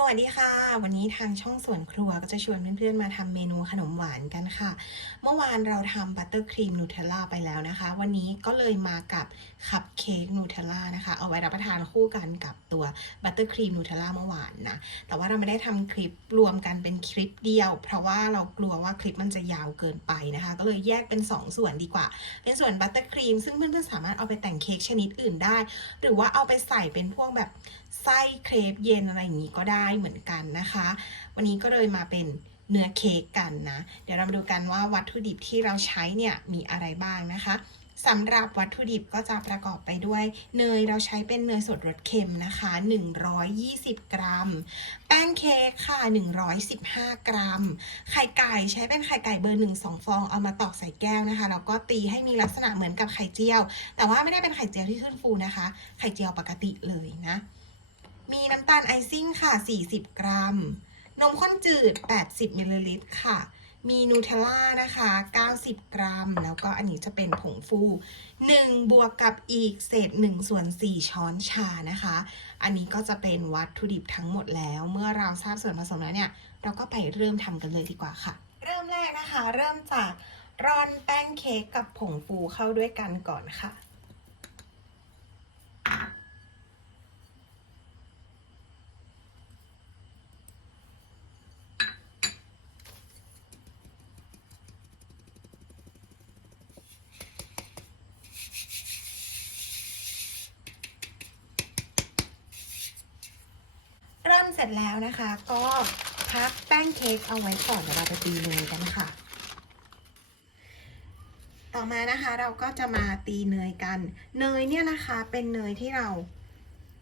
สวัสดีค่ะ วันนี้ทางช่องสวนครัวก็จะชวนเพื่อนๆมาทำเมนูขนมหวานกันค่ะ เมื่อวานเราทำบัตเตอร์ครีมนูเทลล่าไปแล้วนะคะ วันนี้ก็เลยมากับคัพเค้กนูเทลล่านะคะ เอาไว้รับประทานคู่กันกับตัวบัตเตอร์ครีมนูเทลล่าเมื่อวานนะ แต่ว่าเราไม่ได้ทำคลิปรวมกันเป็นคลิปเดียว เพราะว่าเรากลัวว่าคลิปมันจะยาวเกินไปนะคะ ก็เลยแยกเป็น 2 ส่วนดีกว่า เป็นส่วนบัตเตอร์ครีมซึ่งเพื่อนๆสามารถเอาไปแต่งเค้กชนิดอื่นได้ หรือว่าเอาไปใส่เป็นพวกแบบไส้เครปเย็นอะไรอย่างนี้ก็ได้เหมือนกันนะคะ วันนี้ก็เลยมาเป็นเนื้อเค้กกันนะ เดี๋ยวเรามาดูกันว่าวัตถุดิบที่เราใช้เนี่ยมีอะไรบ้างนะคะสำหรับวัตถุดิบก็จะประกอบไปด้วย เนยเราใช้เป็นเนยสดรสเค็มนะคะ 120 กรัม แป้งเค้กค่ะ 115 กรัม ไข่ไก่ใช้เป็นไข่ไก่เบอร์หนึ่งสองฟองเอามาตอกใส่แก้วนะคะ แล้วก็ตีให้มีลักษณะเหมือนกับไข่เจียว แต่ว่าไม่ได้เป็นไข่เจียวที่ขึ้นฟูนะคะ ไข่เจียวปกติเลยนะ มีน้ำตาลไอซิ่งค่ะ 40 กรัม นมข้นจืด 80มิลลิลิตรค่ะ มีนูเทลล่านะคะ 90 กรัม แล้วก็อันนี้จะเป็นผงฟู 1 บวกกับอีกเศษ 1 ส่วน 4 ช้อนชานะคะ อันนี้ก็จะเป็นวัตถุดิบทั้งหมดแล้ว เมื่อเราทราบส่วนผสมแล้วเนี่ย เราก็ไปเริ่มทำกันเลยดีกว่าค่ะ เริ่มแรกนะคะ เริ่มจากร่อนแป้งเค้กกับผงฟูเข้าด้วยกันก่อนค่ะ สร็จแล้วนะคะ ก็พักแป้งเค้กเอาไว้ก่อนเดี๋ยวเราจะตีเนยกันค่ะ ต่อมานะคะเราก็จะมาตีเนยกัน เนยเนี่ยนะคะเป็นเนยที่เรา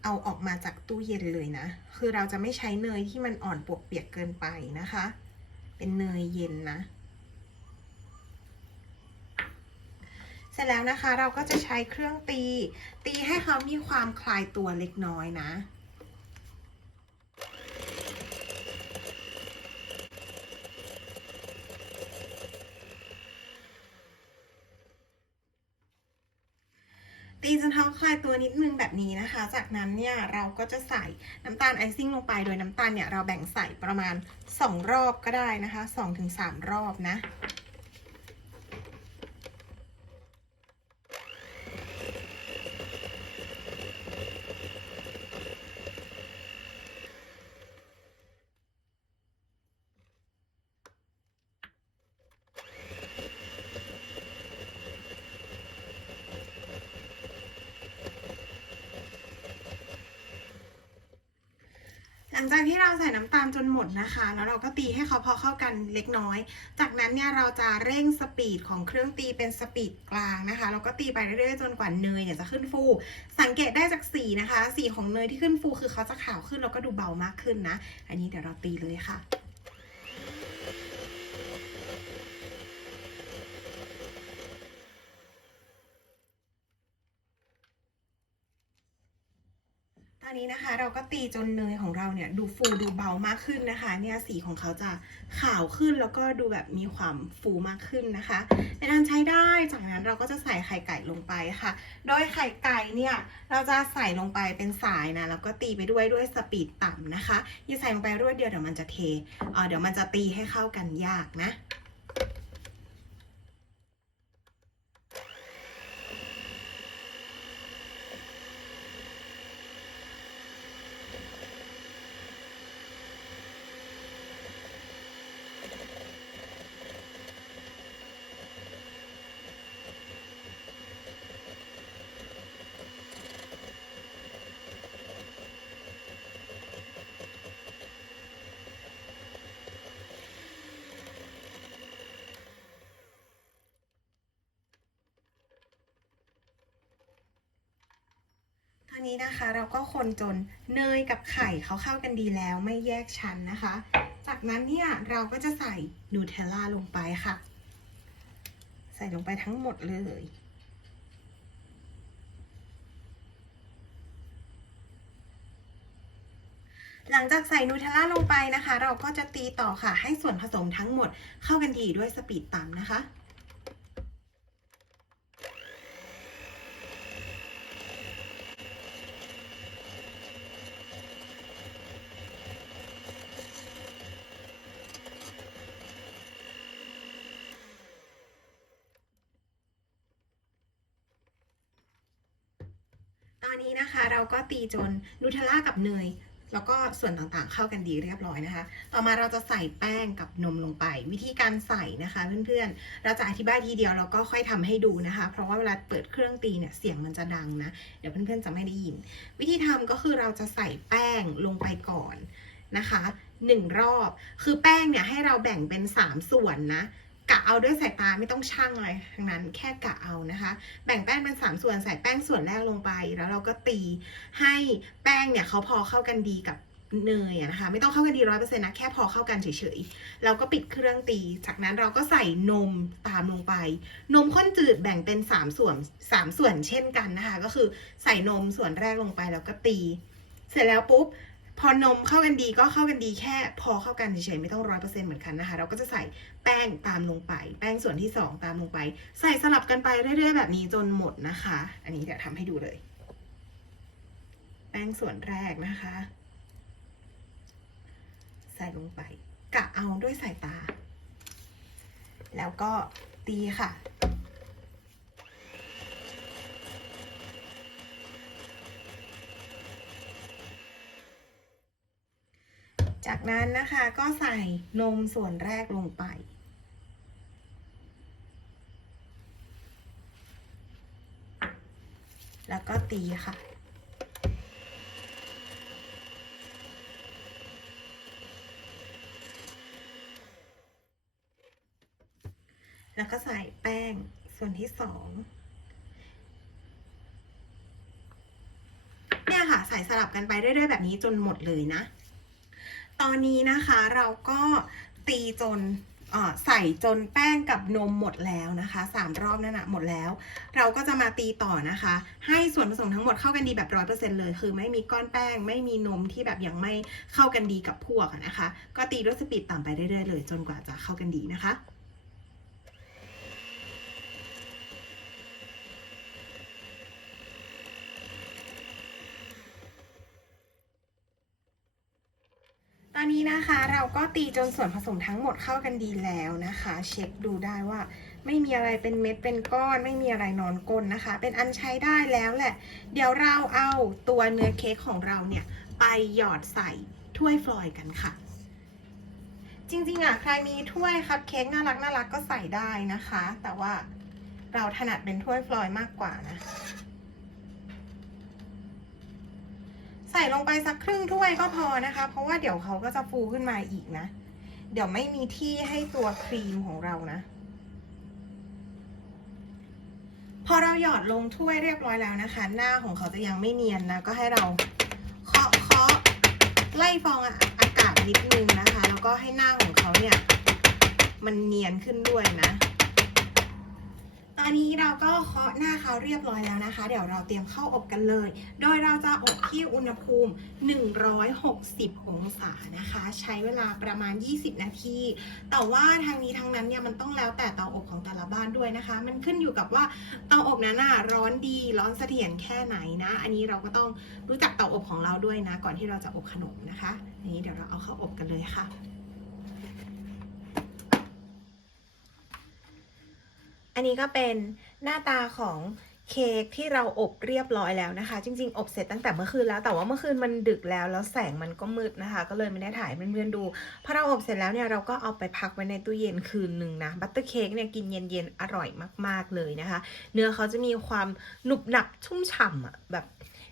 เอาออกมาจากตู้เย็นเลยนะ คือเราจะไม่ใช้เนยที่มันอ่อนปวกเปียกเกินไปนะคะ เป็นเนยเย็นนะ เสร็จแล้วนะคะเราก็จะใช้เครื่องตี ตีให้เขามีความคลายตัวเล็กน้อยนะ ตีจนเขาคลายตัวนิดนึงแบบนี้นะคะ จากนั้นเนี่ยเราก็จะใส่น้ำตาลไอซิ่งลงไป โดยน้ำตาลเนี่ยเราแบ่งใส่ประมาณ 2 รอบก็ได้นะคะ 2-3 รอบนะ ลังจากที่เราใส่น้ำตาลจนหมดนะคะ แล้วเราก็ตีให้เขาพอเข้ากันเล็กน้อย จากนั้นเนี่ยเราจะเร่งสปีดของเครื่องตีเป็นสปีดกลางนะคะ แล้วก็ตีไปเรื่อยๆจนกว่าเนยเนี่ยจะขึ้นฟู สังเกตได้จากสีนะคะ สีของเนยที่ขึ้นฟูคือเขาจะขาวขึ้นแล้วก็ดูเบามากขึ้นนะ อันนี้เดี๋ยวเราตีเลยค่ะ นี้นะคะ เราก็ตีจนเนยของเราเนี่ยดูฟูดูเบามากขึ้นนะคะ เนี่ยสีของเขาจะขาวขึ้นแล้วก็ดูแบบมีความฟูมากขึ้นนะคะเป็นอันใช้ได้จากนั้นเราก็จะใส่ไข่ไก่ลงไปค่ะ โดยไข่ไก่เนี่ยเราจะใส่ลงไปเป็นสายนะแล้วก็ตีไปด้วยด้วยสปีดต่ำนะคะอย่าใส่ลงไปรวดเดียวเดี๋ยวมันจะเทเอ่อเดี๋ยวมันจะตีให้เข้ากันยากนะ นี้นะคะ เราก็คนจนเนยกับไข่เขาเข้ากันดีแล้วไม่แยกชั้นนะคะ จากนั้นเนี่ยเราก็จะใส่นูเทลล่าลงไปค่ะ ใส่ลงไปทั้งหมดเลยหลังจากใส่นูเทลล่าลงไปนะคะ เราก็จะตีต่อค่ะ ให้ส่วนผสมทั้งหมดเข้ากันดีด้วยสปีดต่ำนะคะ นี้นะคะ เราก็ตีจนนูเทลล่ากับเนยแล้วก็ส่วนต่างๆเข้ากันดีเรียบร้อยนะคะ ต่อมาเราจะใส่แป้งกับนมลงไป วิธีการใส่นะคะเพื่อนๆ เราจะอธิบายทีเดียวแล้วก็ค่อยทำให้ดูนะคะ เพราะว่าเวลาเปิดเครื่องตีเนี่ยเสียงมันจะดังนะ เดี๋ยวเพื่อนๆจะไม่ได้ยิน วิธีทำก็คือเราจะใส่แป้งลงไปก่อนนะคะหนึ่งรอบ คือแป้งเนี่ยให้เราแบ่งเป็น 3 ส่วนนะ กะเอาด้วยสายตาไม่ต้องช่างอะไรทั้งนั้นแค่กะเอานะคะ แบ่งแป้งเป็น 3 ส่วนใส่แป้งส่วนแรกลงไป แล้วเราก็ตีให้แป้งเนี่ยเขาพอเข้ากันดีกับเนยนะคะไม่ต้องเข้ากันดีร้อยเปอร์เซ็นต์นะแค่พอเข้ากันเฉยๆเราก็ปิดเครื่องตี จากนั้นเราก็ใส่นมตามลงไป นมข้นจืดแบ่งเป็น 3 ส่วน 3 ส่วนเช่นกันนะคะ ก็คือใส่นมส่วนแรกลงไปแล้วก็ตี เสร็จแล้วปุ๊บ พอนมเข้ากันดีก็เข้ากันดีแค่พอเข้ากันเฉยๆไม่ต้องร้อยเปอร์เซ็นต์เหมือนกันนะคะ เราก็จะใส่แป้งตามลงไป แป้งส่วนที่สองตามลงไป ใส่สลับกันไปเรื่อยๆแบบนี้จนหมดนะคะ อันนี้เดี๋ยวทำให้ดูเลย แป้งส่วนแรกนะคะ ใส่ลงไป กะเอาด้วยสายตา แล้วก็ตีค่ะ จากนั้นนะคะก็ใส่นมส่วนแรกลงไป แล้วก็ตีค่ะแล้วก็ใส่แป้งส่วนที่สองเนี่ยค่ะ ใส่สลับกันไปเรื่อยๆแบบนี้จนหมดเลยนะ ตอนนี้นะคะเราก็ตีจนใส่จนแป้งกับนมหมดแล้วนะคะสามรอบนั่นนะหมดแล้ว เราก็จะมาตีต่อนะคะ ให้ส่วนผสมทั้งหมดเข้ากันดีแบบร้อยเปอร์เซ็นเลย คือไม่มีก้อนแป้ง ไม่มีนมที่แบบยังไม่เข้ากันดีกับพวกนะคะ ก็ตีด้วยสปีดต่ำไปเรื่อยๆเลย จนกว่าจะเข้ากันดีนะคะ นนี้นะคะเราก็ตีจนส่วนผสมทั้งหมดเข้ากันดีแล้วนะคะ เช็คดูได้ว่า ไม่มีอะไรเป็นเม็ดเป็นก้อน ไม่มีอะไรนอนก้นนะคะ เป็นอันใช้ได้แล้วแหละ เดี๋ยวเราเอาตัวเนื้อเค้กของเราเนี่ย ไปหยอดใส่ถ้วยฟลอยกันค่ะ จริงๆอะใครมีถ้วยคัพเค้กน่ารักน่ารักก็ใส่ได้นะคะ แต่ว่าเราถนัดเป็นถ้วยฟลอยมากกว่านะ ใส่ลงไปสักครึ่งถ้วยก็พอนะคะ เพราะว่าเดี๋ยวเขาก็จะฟูขึ้นมาอีกนะ เดี๋ยวไม่มีที่ให้ตัวครีมของเรานะ พอเราหยอดลงถ้วยเรียบร้อยแล้วนะคะ หน้าของเขาจะยังไม่เนียนนะ ก็ให้เราเคาะเคาะไล่ฟองอากาศนิดนึงนะคะ แล้วก็ให้หน้าของเขาเนี่ย มันเนียนขึ้นด้วยนะ อนนี้เราก็เคาะหน้าเขาเรียบร้อยแล้วนะคะ เดี๋ยวเราเตรียมเข้าอบกันเลย โดยเราจะอบที่อุณหภูมิ 160 องศานะคะ ใช้เวลาประมาณ 20 นาที แต่ว่าทางนี้ทางนั้นเนี่ยมันต้องแล้วแต่เตาอบของแต่ละบ้านด้วยนะคะ มันขึ้นอยู่กับว่าเตาอบนั้นน่ะร้อนดีร้อนเสถียรแค่ไหนนะ อันนี้เราก็ต้องรู้จักเตาอบของเราด้วยนะ ก่อนที่เราจะอบขนมนะคะนนี้เดี๋ยวเราเอาเข้าอบกันเลยค่ะ อันนี้ก็เป็นหน้าตาของเค้กที่เราอบเรียบร้อยแล้วนะคะ จริง ๆ อบเสร็จตั้งแต่เมื่อคืนแล้วแต่ว่าเมื่อคืนมันดึกแล้วแล้วแสงมันก็มืดนะคะ ก็เลยไม่ได้ถ่ายเพื่อนๆดูพอเราอบเสร็จแล้วเนี่ยเราก็เอาไปพักไว้ในตู้เย็นคืนหนึ่งนะบัตเตอร์เค้กเนี่ยกินเย็นๆอร่อยมากๆเลยนะคะ เนื้อเขาจะมีความหนุบหนับชุ่มฉ่ำอะแบบ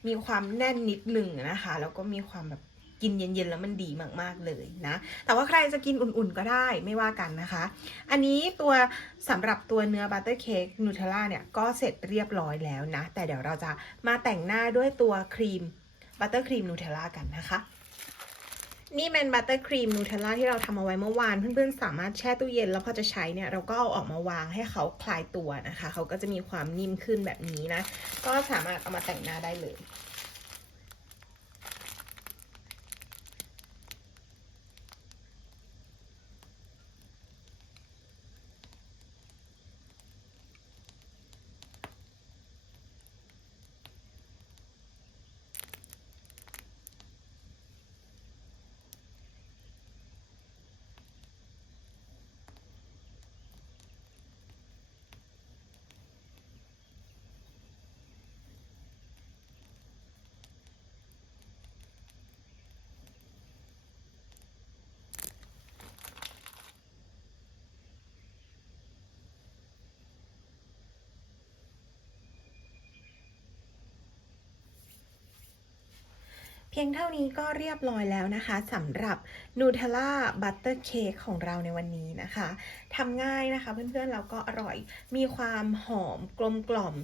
มีความแน่นนิดหนึ่งนะคะ แล้วก็มีความแบบ กินเย็นๆแล้วมันดีมากๆเลยนะ แต่ว่าใครจะกินอุ่นๆก็ได้ไม่ว่ากันนะคะ อันนี้ตัวสำหรับตัวเนื้อบัตเตอร์เค้กนูเทลล่าเนี่ยก็เสร็จเรียบร้อยแล้วนะ แต่เดี๋ยวเราจะมาแต่งหน้าด้วยตัวครีมบัตเตอร์ครีมนูเทลล่ากันนะคะนี่เป็นบัตเตอร์ครีมนูเทลล่าที่เราทำเอาไว้เมื่อวานเพื่อนๆ สามารถแช่ตู้เย็น แล้วพอจะใช้เนี่ยเราก็เอาออกมาวางให้เขาคลายตัวนะคะ เขาก็จะมีความนิ่มขึ้นแบบนี้นะ ก็สามารถเอามาแต่งหน้าได้เลย พียงเท่านี้ก็เรียบร้อยแล้วนะคะสำหรับนูเทลล่าบัตเตอร์เค้กของเราในวันนี้นะคะทำง่ายนะคะเพื่อนๆแล้วก็อร่อย มีความหอมกลมกล่อม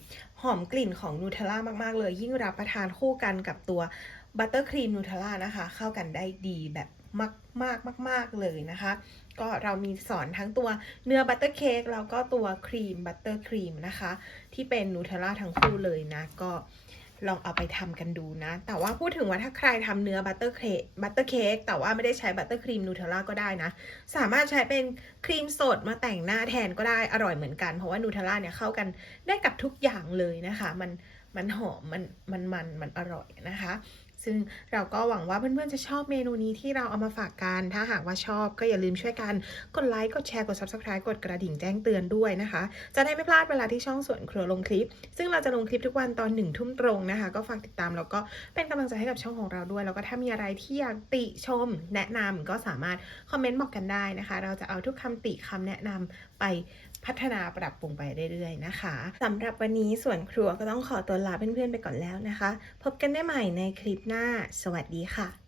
หอมกลิ่นของนูเทลล่ามากๆ เลย ยิ่งรับประทานคู่กันกับตัวบัตเตอร์ครีมนูเทลล่านะคะ เข้ากันได้ดีแบบมากมากมาก ๆ เลยนะคะ ก็เรามีสอนทั้งตัวเนื้อบัตเตอร์เค้กแล้วก็ตัวครีมบัตเตอร์ครีมนะคะ ที่เป็นนูเทลล่าทั้งคู่เลยนะก็ ลองเอาไปทำกันดูนะ แต่ว่าพูดถึงว่าถ้าใครทำเนื้อบัตเตอร์เค้กบัตเตอร์เค้กแต่ว่าไม่ได้ใช้บัตเตอร์ครีมนูเทลล่าก็ได้นะ สามารถใช้เป็นครีมสดมาแต่งหน้าแทนก็ได้อร่อยเหมือนกัน เพราะว่านูเทลล่าเนี่ยเข้ากันได้กับทุกอย่างเลยนะคะ มันมันหอมมันมันมันมันอร่อยนะคะ ซึ่งเราก็หวังว่าเพื่อนๆจะชอบเมนูนี้ที่เราเอามาฝากกัน ถ้าหากว่าชอบก็อย่าลืมช่วยกันกดไลค์ กดแชร์ กด subscribe กดกระดิ่งแจ้งเตือนด้วยนะคะ จะได้ไม่พลาดเวลาที่ช่องส่วนครัวลงคลิป ซึ่งเราจะลงคลิปทุกวันตอนหนึ่งทุ่มตรงนะคะ ก็ฝากติดตามแล้วก็เป็นกำลังใจให้กับช่องของเราด้วย แล้วก็ถ้ามีอะไรที่อยากติชม แนะนำก็สามารถคอมเมนต์บอกกันได้นะคะ เราจะเอาทุกคำติคำแนะนำไป พัฒนาปรับปรุงไปเรื่อยๆนะคะสำหรับวันนี้ส่วนครัวก็ต้องขอตัวลาเพื่อนๆไปก่อนแล้วนะคะ พบกันได้ใหม่ในคลิปหน้า สวัสดีค่ะ